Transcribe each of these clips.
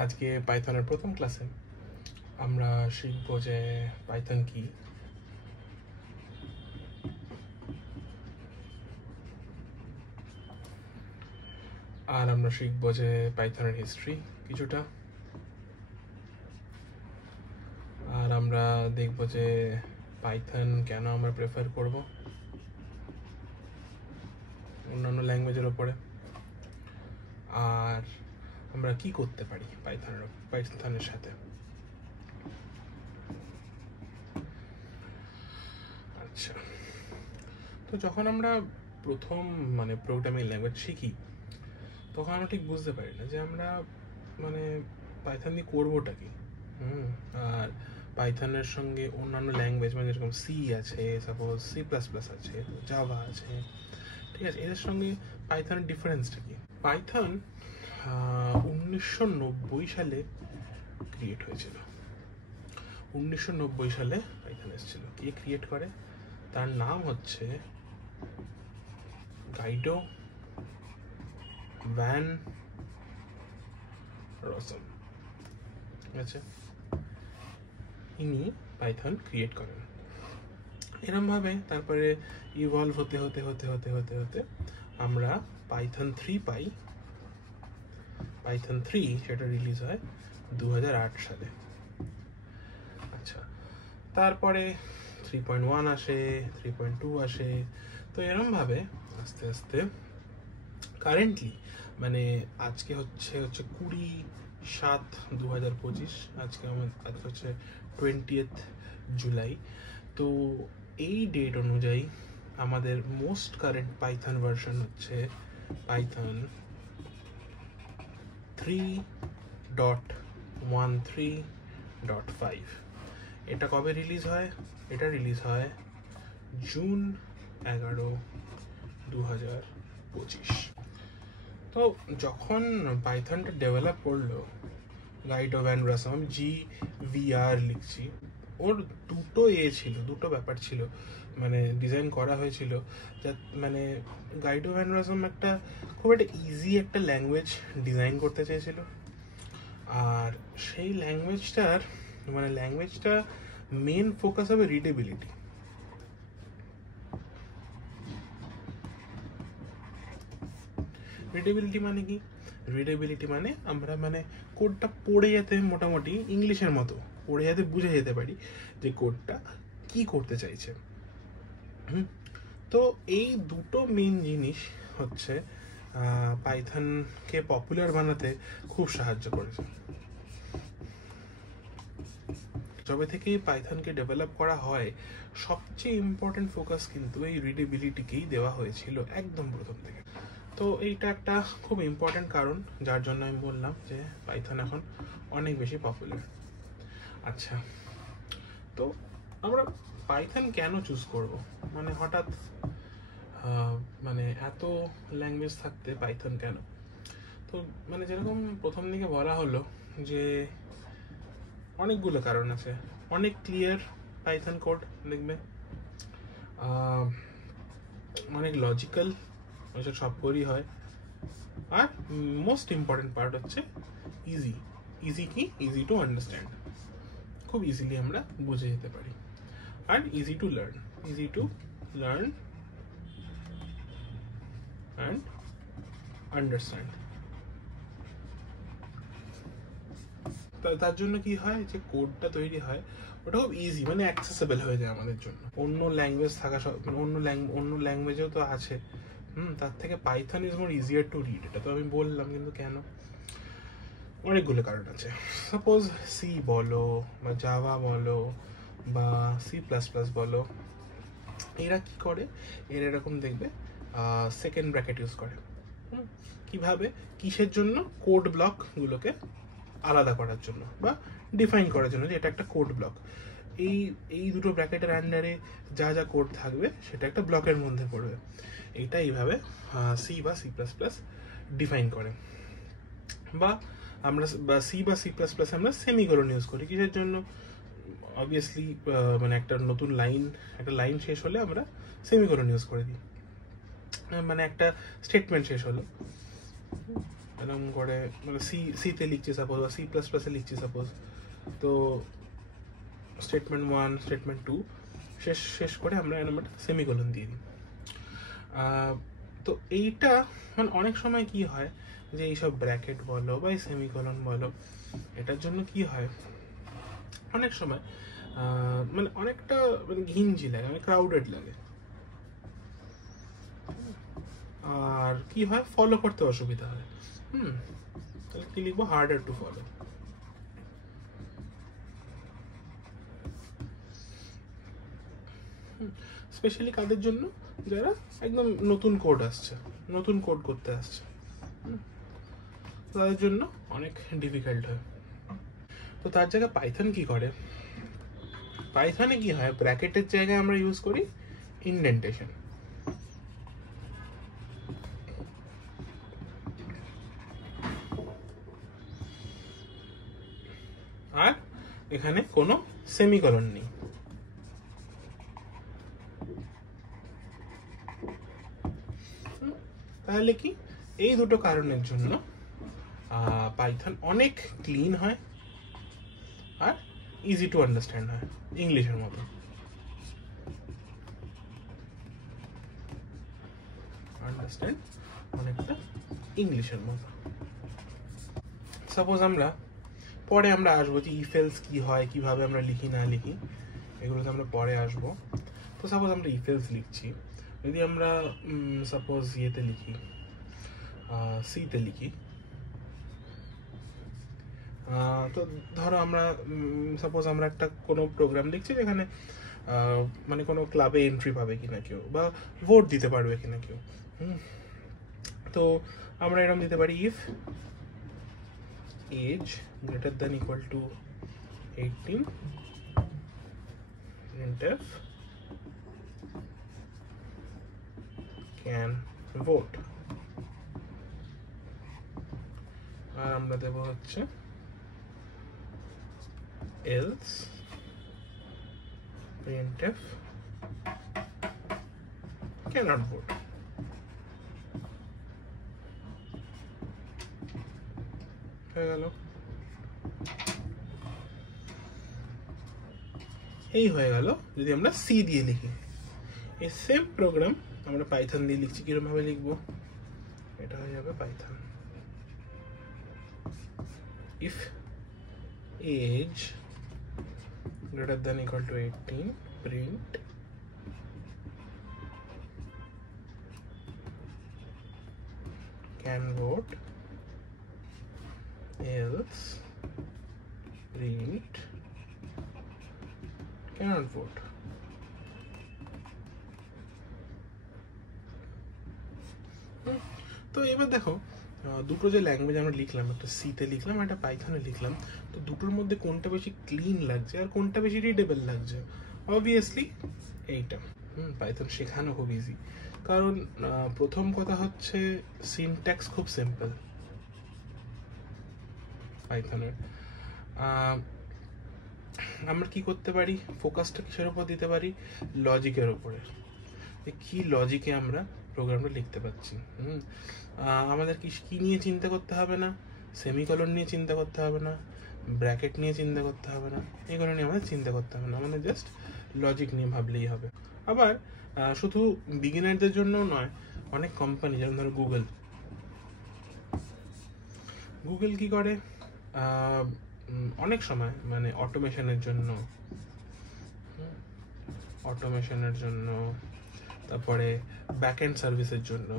আজকে পাইথনের প্রথম ক্লাসে আমরা শিখব যে পাইথন কি, আর আমরা শিখব যে পাইথনের হিস্ট্রি কিছুটা, আর আমরা দেখব যে পাইথন কেন আমরা প্রেফার করব অন্যান্য ল্যাঙ্গুয়েজের ওপরে, আর আমরা কি করতে পারি পাইথনের সাথে। আচ্ছা, তো যখন আমরা প্রথম প্রোগ্রামিং ল্যাঙ্গুয়েজ শিখি তখন আমরা ঠিক বুঝতে পারি না যে আমরা পাইথন দিয়ে করবোটা কি। আর পাইথনের সঙ্গে অন্যান্য ল্যাঙ্গুয়েজ যেরকম সি আছে, সাপোজ C++ আছে, জাভা আছে, ঠিক আছে, এদের সঙ্গে পাইথনের ডিফারেন্সটা কি। পাইথন 1990 সালে ক্রিয়েট হয়েছিল। 1990 সালে পাইথন এসেছিল। কে ক্রিয়েট করে? তার নাম হচ্ছে গাইডো ভ্যান রসম। ঠিক আছে, ইনি পাইথন ক্রিয়েট করেন। এরমভাবে তারপরে ইভলভ হতে হতে হতে হতে হতে হতে আমরা পাইথন 3 পাই। পাইথন 3 সেটা রিলিজ হয় 2008 সালে। আচ্ছা, তারপরে 3.1 আসে, 3.2 আসে। তো এরমভাবে আস্তে আস্তে কারেন্টলি আজকে হচ্ছে 20/7/2025। আজকে হচ্ছে 20th জুলাই। তো এই ডেট অনুযায়ী আমাদের মোস্ট কারেন্ট পাইথন ভার্সন হচ্ছে পাইথন 3.13.5। এটা কবে রিলিজ হয়? এটা রিলিজ হয় জুন 11, 2025। তো যখন পাইথনটা ডেভেলপ করলো গাইডো ভ্যান রসম, GVR লিখছি, ওর দুটো ব্যাপার ছিল, ডিজাইন করা হয়েছিল। যা গাইডো ভ্যান রসম খুব একটা ইজি একটা ল্যাঙ্গুয়েজ ডিজাইন করতে চেয়েছিল। আর সেই ল্যাঙ্গুয়েজটা মেন ফোকাস হবে রিডেবিলিটি। রিডেবিলিটি মানে কি? রিডেবিলিটি মানে আমরা কোডটা পড়ে যেতে, মোটামুটি ইংলিশের মতো পড়ে যেতে বুঝে যেতে পারি যে কোডটা কি করতে চাইছে। তো এই দুটো মেন জিনিস হচ্ছে পাইথনকে পপুলার বানাতে খুব সাহায্য করেছে। যবে থেকে পাইথনকে ডেভেলপ করা হয় সবচেয়ে ইম্পর্টেন্ট ফোকাস কিন্তু এই রিডেবিলিটিকেই দেওয়া হয়েছিল একদম প্রথম থেকে। তো এইটা একটা খুব ইম্পর্টেন্ট কারণ যার জন্য আমি বললাম যে পাইথন এখন অনেক বেশি পপুলার। আচ্ছা, তো আমরা পাইথন কেন চুজ করব? হঠাৎ এত ল্যাঙ্গুয়েজ থাকতে পাইথন কেন? তো যেরকম প্রথম দিকে বলা হলো যে অনেকগুলো কারণ আছে। অনেক ক্লিয়ার পাইথন কোড দেখবে, অনেক লজিক্যাল, সব কোডই হয়। আর মোস্ট ইম্পর্টেন্ট পার্ট হচ্ছে ইজি। ইজি টু আন্ডারস্ট্যান্ড, খুব ইজিলি আমরা বুঝে যেতে পারি। আর easy to learn and understand. তার জন্য কি হয়, যে কোডটা তৈরি হয় ওটা খুব ইজি, অ্যাক্সেসেবল হয়ে যায় আমাদের জন্য। অন্য ল্যাঙ্গুয়েজ থাকা অন্য ল্যাঙ্গুয়েজেও তো আছে, তার থেকে Python is more easier to read. এটা তো আমি বললাম, কিন্তু কেন? অনেকগুলো কারণ আছে। সাপোজ সি বলো বা জাভা বলো বা C++ বলো, এরা কি করে? এরা এরকম দেখবে সেকেন্ড ব্র্যাকেট ইউজ করে। কিভাবে? কিসের জন্য? কোড ব্লকগুলোকে আলাদা করার জন্য বা ডিফাইন করার জন্য যে এটা একটা কোড ব্লক। এই দুটো ব্র্যাকেটের আন্ডারে যা যা কোড থাকবে সেটা একটা ব্লকের মধ্যে পড়বে। এইটা এইভাবে সি বা C++ ডিফাইন করে। বা আমরা সি বা C++ আমরা সেমিকোলন ইউজ করি কিসের জন্য? অবভিয়াসলি একটা নতুন একটা লাইন শেষ হলে আমরা সেমিকোলন ইউজ করে দিই। একটা স্টেটমেন্ট শেষ হলো, এরকম করে মানে সিতে লিখছি সাপোজ, বা C++ লিখছি সাপোজ, তো স্টেটমেন্ট 1 স্টেটমেন্ট 2 শেষ করে আমরা এরকম একটা সেমিকোলন দিয়ে দিই। তো এইটা মানে অনেক সময় কি হয় যে এইসব ব্র্যাকেট বলো বা সেমিকোলন বলো, এটার জন্য কি হয় অনেক সময় মানে অনেকটা মানে ঘিঞ্জি লাগে, মানে ক্রাউডেড লাগে, আর কি হয় ফলো করতে অসুবিধা হয়। তাহলে কি লিখবো, হার্ডার টু ফলো। স্পেশালি কাদের জন্য, যারা একদম নতুন কোড আসছে, নতুন কোড করতে আসছে, তাদের জন্য অনেক ডিফিকাল্ট হয়। তো তার জায়গায় পাইথন কি করে, পাইথনে কি হয় ব্র্যাকেটের জায়গায় আমরা ইউজ করি ইনডেন্টেশন। আর এখানে কোনো সেমিকোলন নেই। তাহলে কি এই দুটো কারণের জন্য পাইথন অনেক ক্লিন হয় আর ইজি টু আন্ডারস্ট্যান্ড হয়, ইংলিশের মতো। আন্ডারস্ট্যান্ড অনেকটা ইংলিশের মতো। সাপোজ আমরা পরে আমরা আসবো যে ইফ এলস কি হয়, কিভাবে আমরা লিখি না লিখি, এগুলোতে আমরা পরে আসবো। তো সাপোজ আমরা ইফ এলস লিখছি, যদি আমরা সাপোজ ইয়েতে লিখি, সিতে লিখি, তো ধরো আমরা সাপোজ আমরা একটা কোনো প্রোগ্রাম লিখছি যেখানে মানে কোনো ক্লাবে এন্ট্রি পাবে কিনা কেউ, বা ভোট দিতে পারবে কিনা কেউ। তো আমরা এরকম দিতে পারি, if age greater than equal to 18 printf can vote। আর আমরা দেব হচ্ছে else printf cannot vote। হয়ে গেল, এই হয়ে গেল যদি আমরা সি দিয়ে লিখি। এই সেম প্রোগ্রাম আমরা পাইথন দিয়ে লিখছি, কিরকম ভাবে লিখবো, এটা হয়ে যাবে Python if age greater than equal to 18 print can vote else print cannot vote। তো এবার দেখো দুটো যে ল্যাঙ্গুয়েজ আমরা লিখলাম, একটা সিতে লিখলাম একটা পাইথনে লিখলাম, তো দুটোর মধ্যে কোনটা বেশি ক্লিন লাগছে আর কোনটা বেশি রিডেবল লাগছে? অবভিয়াসলি এইটা। পাইথন শেখানো খুব ইজি, কারণ প্রথম কথা হচ্ছে সিনট্যাক্স খুব সিম্পল পাইথনের। আমরা কি করতে পারি, ফোকাসটা কিসের উপর দিতে পারি, লজিকের উপরে, কি লজিকে আমরা প্রোগ্রামটা লিখতে পারছি। আমাদের কি নিয়ে চিন্তা করতে হবে না, সেমিকোলন নিয়ে চিন্তা করতে হবে না, ব্র্যাকেট নিয়ে চিন্তা করতে হবে না, এগুলো নিয়ে আমাদের চিন্তা করতে হবে না, আমাদের জাস্ট লজিক নিয়ে ভাবলেই হবে। আবার শুধু বিগিনারদের জন্য নয়, অনেক কোম্পানি যেমন ধরো গুগল কি করে অনেক সময় মানে অটোমেশনের জন্য তারপরে ব্যাকএন্ড সার্ভিসের জন্য,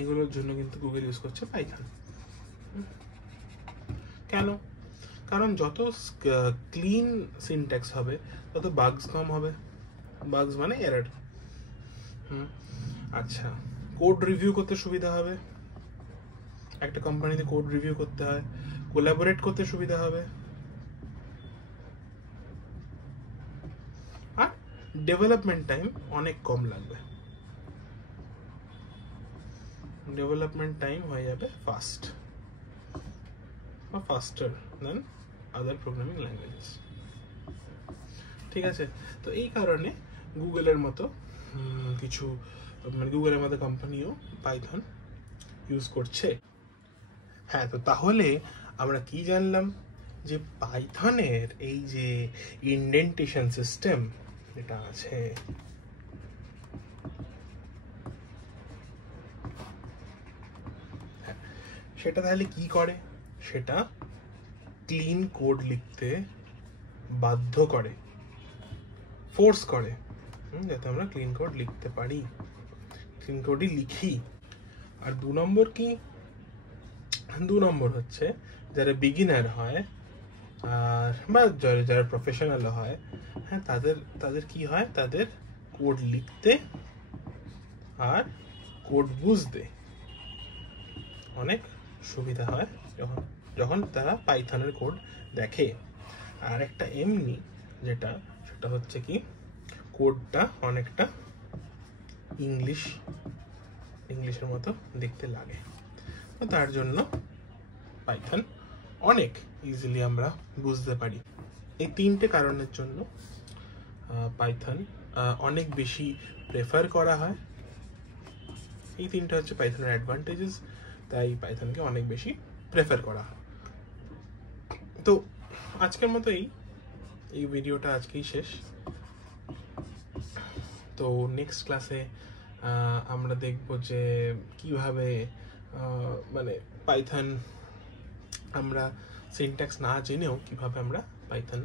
এগুলোর জন্য কিন্তু গুগল ইউজ করছে পাইথন। কেন? কারণ যত ক্লিন সিনট্যাক্স হবে তত বাগস কম হবে, বাগস মানে এরর। আচ্ছা, কোড রিভিউ করতে সুবিধা হবে, একটা কোম্পানিতে কোড রিভিউ করতে হয়, কোলাবোরেট করতে সুবিধা হবে, আর ডেভেলপমেন্ট টাইম অনেক কম লাগবে, ডেভেলপমেন্ট টাইম হয়ে যাবে ফাস্ট বা ফাস্টার দেন আদার প্রোগ্রামিং ল্যাঙ্গুয়েজেস। ঠিক আছে, তো এই কারণে গুগলের মতো কিছু মানে গুগলের মতো কোম্পানিও পাইথন ইউজ করছে। হ্যাঁ, তো তাহলে আমরা কি জানলাম যে পাইথনের এই যে ইন্ডেন্টেশন সিস্টেম যেটা আছে, সেটা তাহলে কি করে, সেটা ক্লিন কোড লিখতে বাধ্য করে, ফোর্স করে, যাতে আমরা ক্লিন কোড লিখতে পারি, ক্লিন কোডই লিখি। আর 2 নম্বর কি, 2 নম্বর হচ্ছে যারা বিগিনার হয় আর বা যারা প্রফেশনাল হয়, হ্যাঁ, তাদের কি হয়, তাদের কোড লিখতে আর কোড বুঝতে অনেক সুবিধা হয় যখন তারা পাইথনের কোড দেখে। আর একটা এমনি সেটা হচ্ছে কি, কোডটা অনেকটা ইংলিশের মতো দেখতে লাগে, তো তার জন্য পাইথন অনেক ইজিলি আমরা বুঝতে পারি। এই 3টে কারণের জন্য পাইথন অনেক বেশি প্রেফার করা হয়। এই 3টে হচ্ছে পাইথনের অ্যাডভান্টেজেস, তাই পাইথনকে অনেক বেশি প্রেফার করা হয়। তো আজকের মতো এই ভিডিওটা আজকেই শেষ। তো নেক্সট ক্লাসে আমরা দেখব যে কিভাবে মানে পাইথন আমরা সিনট্যাক্স না জেনেও কিভাবে আমরা পাইথন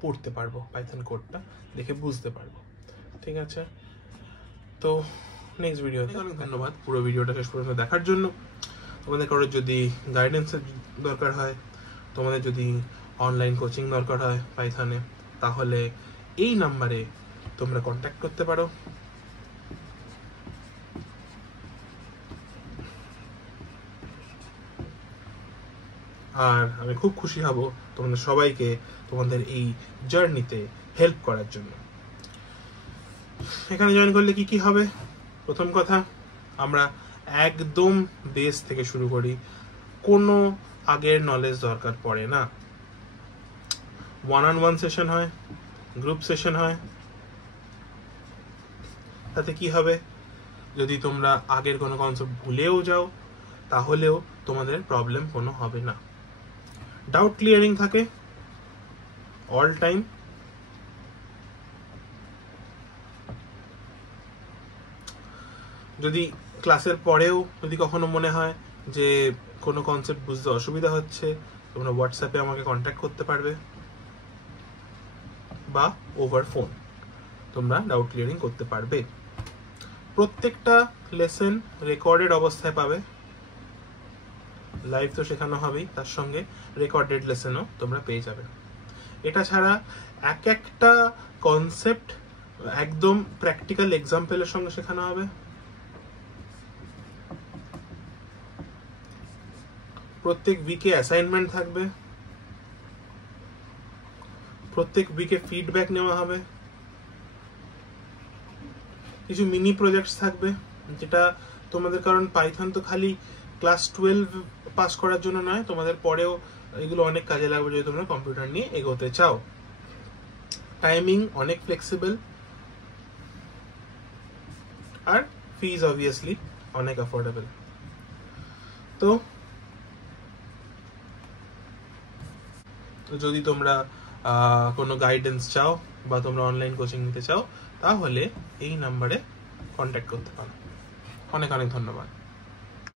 পড়তে পারবো, পাইথন কোডটা দেখে বুঝতে পারবো। ঠিক আছে, তো নেক্সট ভিডিওতে অনেক ধন্যবাদ পুরো ভিডিওটা শেষ পর্যন্ত দেখার জন্য। তোমাদের কারোর যদি গাইডেন্সের দরকার হয়, তোমাদের যদি অনলাইন কোচিং দরকার হয় পাইথনে, তাহলে এই নাম্বারে তোমরা কন্ট্যাক্ট করতে পারো। আর আমি খুব খুশি হব তোমাদের সবাইকে তোমাদের এই জার্নিতে হেল্প করার জন্য। এখানে জয়েন করলে কি কি হবে? প্রথম কথা, আমরা একদম বেস থেকে শুরু করি, কোনো আগের নলেজ দরকার পড়ে না। 1-on-1 সেশন হয়, গ্রুপ সেশন হয়। তাতে কি হবে, যদি তোমরা আগের কোনো কনসেপ্ট ভুলেও যাও তাহলেও তোমাদের প্রবলেম কোনো হবে না। ডাউট ক্লিয়ারিং থাকে অল টাইম। যদি ক্লাসের পরেও যদি কখনো মনে হয় যে কোনো কনসেপ্ট বুঝতে অসুবিধা হচ্ছে, তোমরা হোয়াটসঅ্যাপে আমাকে কন্ট্যাক্ট করতে পারবে বা ওভার ফোন তোমরা ডাউট ক্লিয়ারিং করতে পারবে। প্রত্যেকটা লেসন রেকর্ডেড অবস্থায় পাবে, লাইভ তো শেখানো হবেই, তার সঙ্গে রেকর্ডেড লেসনও তোমরা পেয়ে যাবে। এটা ছাড়া এক একটা কনসেপ্ট একদম প্র্যাকটিক্যাল এক্সাম্পলের সঙ্গে শেখানো হবে। প্রত্যেক উইকে অ্যাসাইনমেন্ট থাকবে, প্রত্যেক উইকে ফিডব্যাক নেওয়া হবে, কিছু মিনি প্রজেক্টস থাকবে যেটা তোমাদের, কারণ পাইথন তো খালি ক্লাস 12 পাস করার জন্য নয়, তোমাদের পরেও এগুলো অনেক কাজে লাগবে যদি তোমরা কম্পিউটার নিয়ে এগোতে চাও। টাইমিং অনেক ফ্লেক্সিবল, আর ফিজ অবভিয়াসলি অনেক অ্যাফোর্ডেবল। তো যদি তোমরা কোনো গাইডেন্স চাও বা তোমরা অনলাইন কোচিং নিতে চাও, তাহলে এই নাম্বারে কন্ট্যাক্ট করতে পারো। অনেক অনেক ধন্যবাদ।